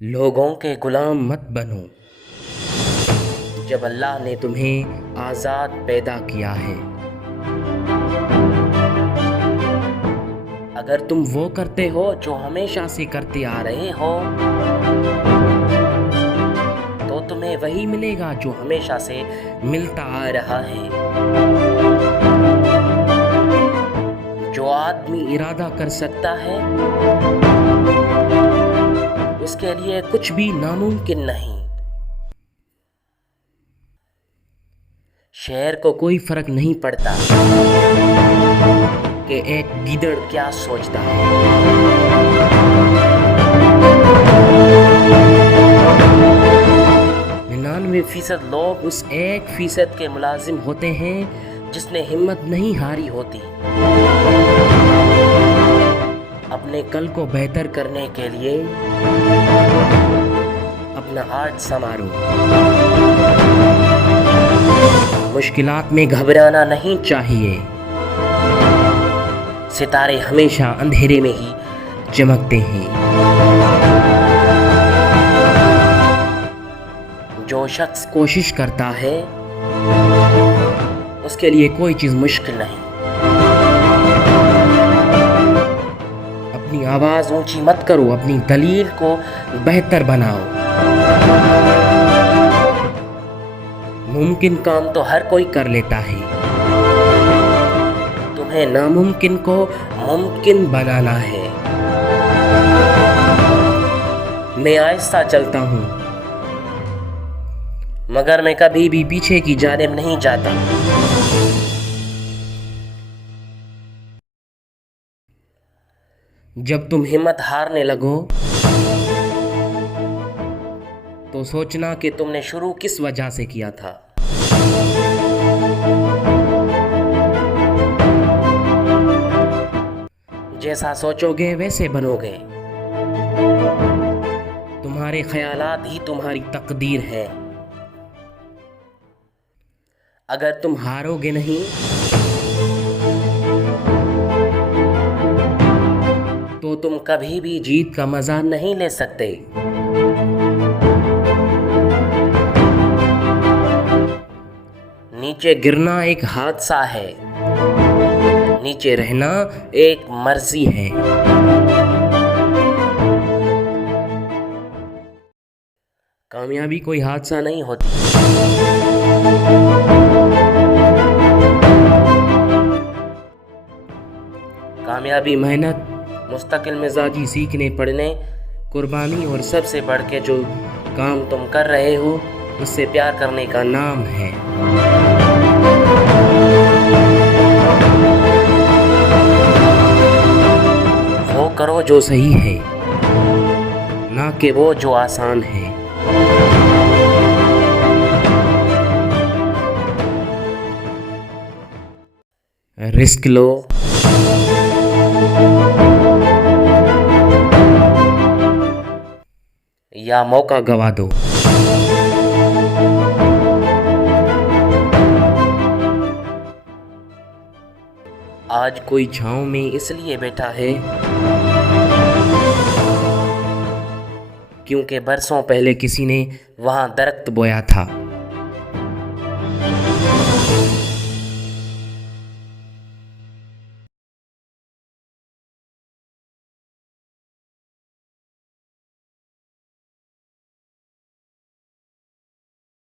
लोगों के गुलाम मत बनो। जब अल्लाह ने तुम्हें आज़ाद पैदा किया है, अगर तुम वो करते हो जो हमेशा से करते आ रहे हो, तो तुम्हें वही मिलेगा जो हमेशा से मिलता आ रहा है। जो आदमी इरादा कर सकता है, उसके लिए कुछ भी नामुमकिन नहीं। शेर को कोई फर्क नहीं पड़ता कि एक गीदड़ क्या सोचता है। 99% लोग उस 1% के मुलाजिम होते हैं जिसने हिम्मत नहीं हारी होती। अपने कल को बेहतर करने के लिए अपना आज संवारो। मुश्किलात में घबराना नहीं चाहिए। सितारे हमेशा अंधेरे में ही चमकते हैं। जो शख्स कोशिश करता है, उसके लिए कोई चीज़ मुश्किल नहीं। अपनी आवाज़ ऊंची मत करो, अपनी दलील को बेहतर बनाओ। मुमकिन काम तो हर कोई कर लेता है, तुम्हें नामुमकिन को मुमकिन बनाना है। मैं आहिस्ता चलता हूँ, मगर मैं कभी भी पीछे की जानिब नहीं जाता। जब तुम हिम्मत हारने लगो, तो सोचना कि तुमने शुरू किस वजह से किया था। जैसा सोचोगे वैसे बनोगे। तुम्हारे ख्यालात ही तुम्हारी तकदीर है। अगर तुम हारोगे नहीं, तो तुम कभी भी जीत का मजा नहीं ले सकते। नीचे गिरना एक हादसा है, नीचे रहना एक मर्जी है। कामयाबी कोई हादसा नहीं होती। कामयाबी मेहनत, मुस्तकिल मिजाजी, सीखने पढ़ने, कुर्बानी और सबसे बढ़ के जो काम तुम कर रहे हो उससे प्यार करने का नाम है। वो करो जो सही है, ना कि वो जो आसान है। रिस्क लो, या मौका गवा दो। आज कोई छांव में इसलिए बैठा है क्योंकि बरसों पहले किसी ने वहां दरख्त बोया था।